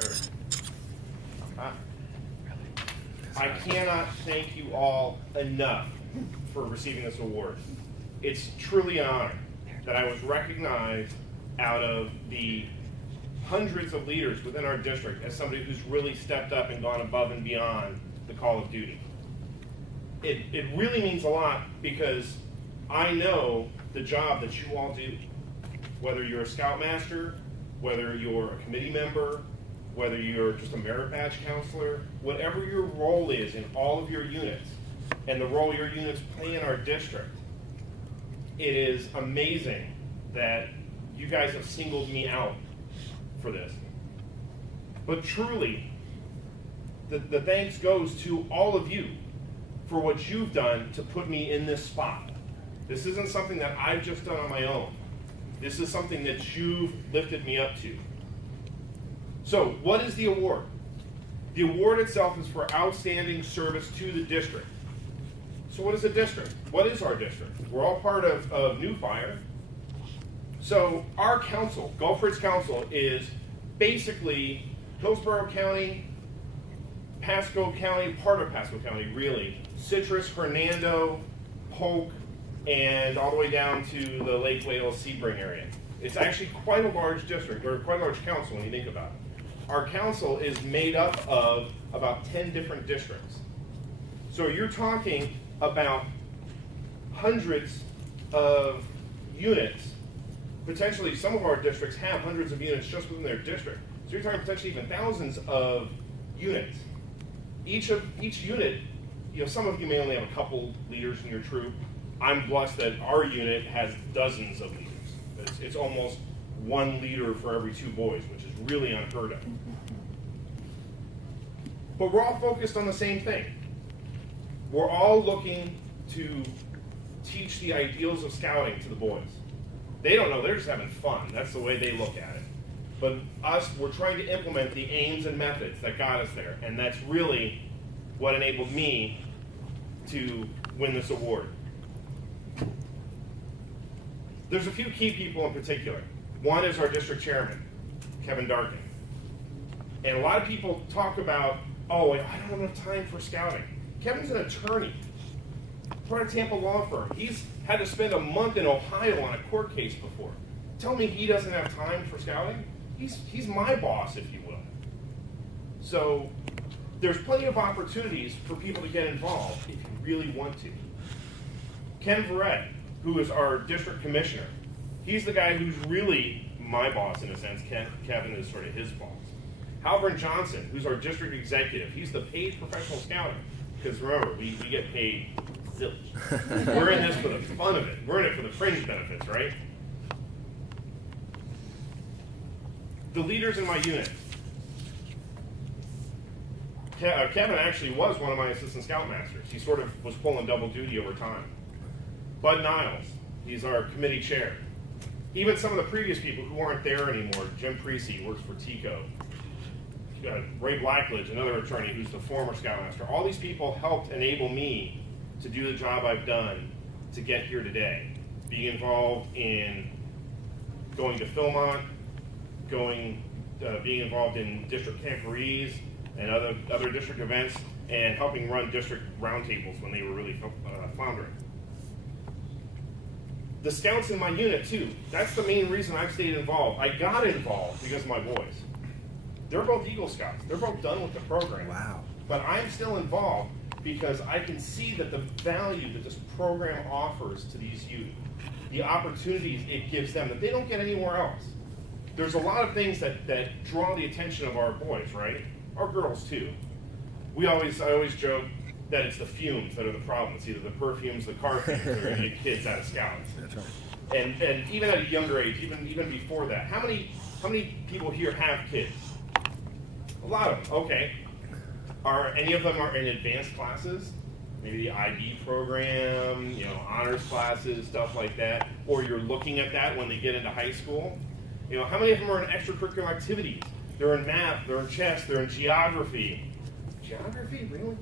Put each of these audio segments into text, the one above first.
Eric. I cannot thank you all enough for receiving this award. It's truly an honor that I was recognized out of the hundreds of leaders within our district as somebody who's really stepped up and gone above and beyond the call of duty. It really means a lot because I know the job that you all do, whether you're a Scoutmaster, whether you're a committee member, whether you're just a merit badge counselor, whatever your role is in all of your units and the role your units play in our district, it is amazing that you guys have singled me out for this. But truly, the thanks goes to all of you for what you've done to put me in this spot. This isn't something that I've just done on my own. This is something that you've lifted me up to. So, what is the award? The award itself is for outstanding service to the district. So what is a district? What is our district? We're all part of New Fire. So our council, Gulf Ridge Council, is basically Hillsborough County, Pasco County, part of Pasco County really, Citrus, Hernando, Polk, and all the way down to the Lake Wales, Sebring area. It's actually quite a large district, or quite a large council when you think about it. Our council is made up of about 10 different districts. So you're talking about hundreds of units. Potentially, some of our districts have hundreds of units just within their district. So you're talking potentially even thousands of units. Each unit, some of you may only have a couple leaders in your troop. I'm blessed that our unit has dozens of leaders. It's almost one leader for every 2 boys, which is really unheard of. But we're all focused on the same thing. We're all looking to teach the ideals of scouting to the boys. They don't know, they're just having fun. That's the way they look at it. But us, we're trying to implement the aims and methods that got us there. And that's really what enabled me to win this award. There's a few key people in particular. One is our district chairman, Kevin Darkin. And a lot of people talk about, oh, I don't have enough time for scouting. Kevin's an attorney, part of Tampa law firm. He's had to spend a month in Ohio on a court case before. Tell me he doesn't have time for scouting? He's my boss, if you will. So there's plenty of opportunities for people to get involved if you really want to. Ken Verrett, who is our district commissioner, he's the guy who's really my boss in a sense. Kevin is sort of his boss. Halvern Johnson, who's our district executive, he's the paid professional scouter. Because remember, we get paid zilch. We're in this for the fun of it. We're in it for the fringe benefits, right? The leaders in my unit. Kevin actually was one of my assistant scoutmasters. He sort of was pulling double duty over time. Bud Niles, he's our committee chair. Even some of the previous people who aren't there anymore, Jim Precy works for TICO. Ray Blackledge, another attorney who's the former scoutmaster. All these people helped enable me to do the job I've done to get here today. Being involved in going to Philmont, being involved in district camporees and other district events, and helping run district roundtables when they were really floundering. The scouts in my unit too, that's the main reason I've stayed involved. I got involved because of my boys. They're both Eagle Scouts. They're both done with the program. Wow. But I'm still involved because I can see that the value that this program offers to these youth, the opportunities it gives them that they don't get anywhere else. There's a lot of things that draw the attention of our boys, right? Our girls too. I always joke that it's the fumes that are the problem. It's either the perfumes, the car fumes that are going to get kids out of scouts. That's right. And even at a younger age, even before that, how many people here have kids? A lot of them, okay. Are any of them are in advanced classes? Maybe the IB program, honors classes, stuff like that. Or you're looking at that when they get into high school. How many of them are in extracurricular activities? They're in math, they're in chess, they're in geography. Geography, really?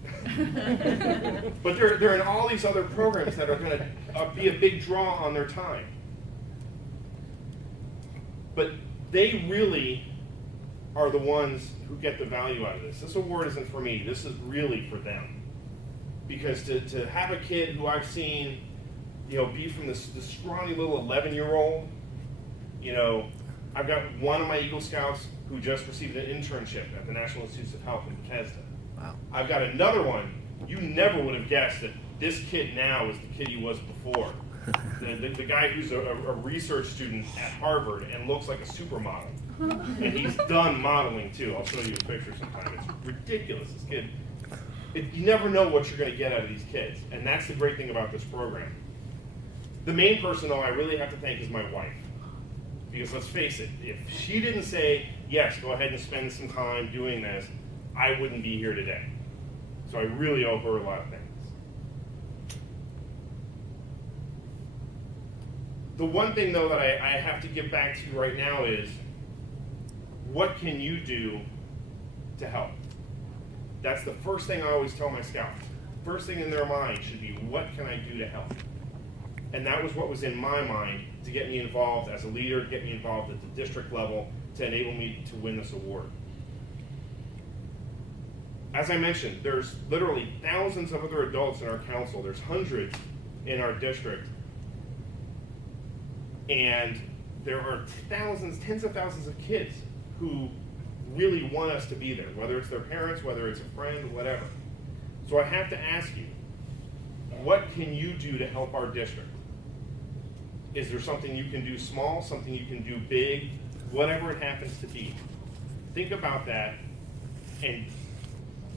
But they're in all these other programs that are going to be a big draw on their time. But they really are the ones who get the value out of this. This award isn't for me. This is really for them. Because to have a kid who I've seen, be from this scrawny little 11-year-old, I've got one of my Eagle Scouts who just received an internship at the National Institutes of Health in Bethesda. Wow. I've got another one. You never would have guessed that this kid now is the kid he was before. The guy who's a research student at Harvard and looks like a supermodel. And he's done modeling too. I'll show you a picture sometime. It's ridiculous. This kid, you never know what you're going to get out of these kids. And that's the great thing about this program. The main person, though, I really have to thank is my wife. Because let's face it, if she didn't say, yes, go ahead and spend some time doing this, I wouldn't be here today. So I really owe her a lot of thanks. The one thing, though, that I have to get back to right now is, what can you do to help? That's the first thing I always tell my scouts. First thing in their mind should be, what can I do to help? And that was what was in my mind to get me involved as a leader, get me involved at the district level, to enable me to win this award. As I mentioned, there's literally thousands of other adults in our council. There's hundreds in our district. And there are thousands, tens of thousands of kids who really want us to be there, whether it's their parents, whether it's a friend, whatever. So I have to ask you, what can you do to help our district? Is there something you can do small, something you can do big, whatever it happens to be? Think about that and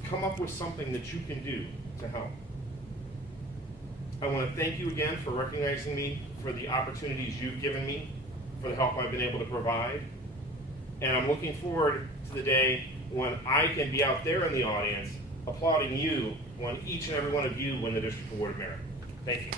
come up with something that you can do to help. I want to thank you again for recognizing me, for the opportunities you've given me, for the help I've been able to provide. And I'm looking forward to the day when I can be out there in the audience applauding you when each and every one of you win the District Award of Merit. Thank you.